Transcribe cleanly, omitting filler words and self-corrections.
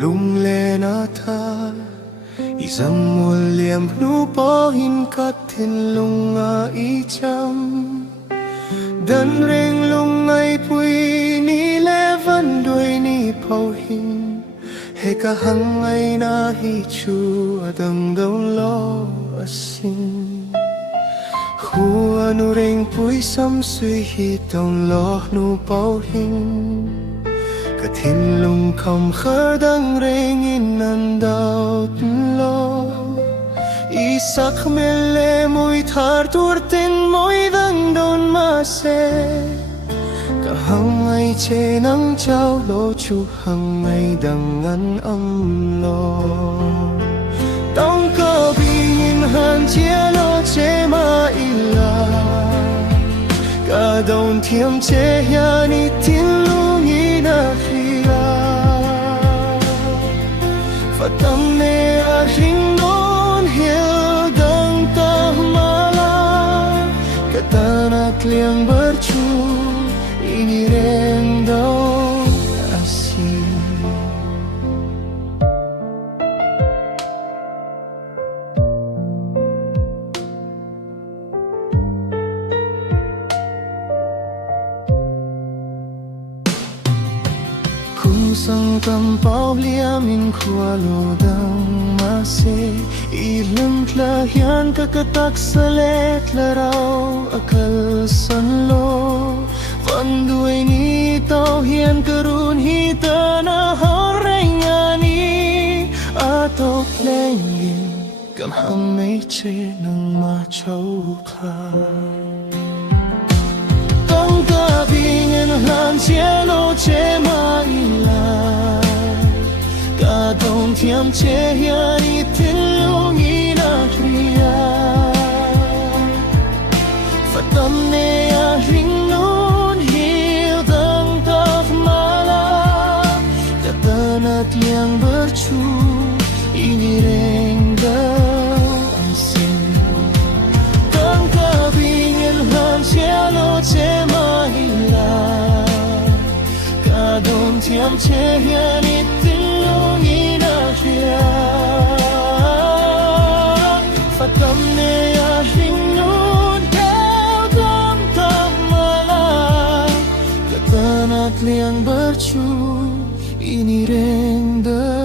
lung le na tha isam mul liam nu po hin kat thin lung a I cham dan reng lung ngai pui ni le van đuôi ni phau hin he ka hang ngai na hi chu adang dong lo asin hu anu reng pui sam sui hi tong lo nu pau hin ka thin lung khom khơ dang reng in nan dao lo isak mele mui thar tur tin mui dang don ma se ka hang ai che nang chao lo chu hang ai dang an lo tong ko bin han chia lo che ma ila ka don thiam che ya ni tin lung i na khia fatam ne a ring non hiel dang ta mala katanak liang bercu ini rendo asin kung sang tam pau liam in khualo dang mase ilang tlahian kakatak salet larau akal sanlo van đuôi ni tao hiền karun hi ta na horeng ani atok lengin kam hang mai che nang ma chau kha tong ka bingen han cielo che ma ila ka dong thiam che hiani tin lung i na tria fatam ne a ring at yang bercu ini renggang asin kang kabingen han cielo che mahila kadong tiam che hian itilong ina ria fatam ne a ring nun kau tam tam mala katan at liang bercu ini renggang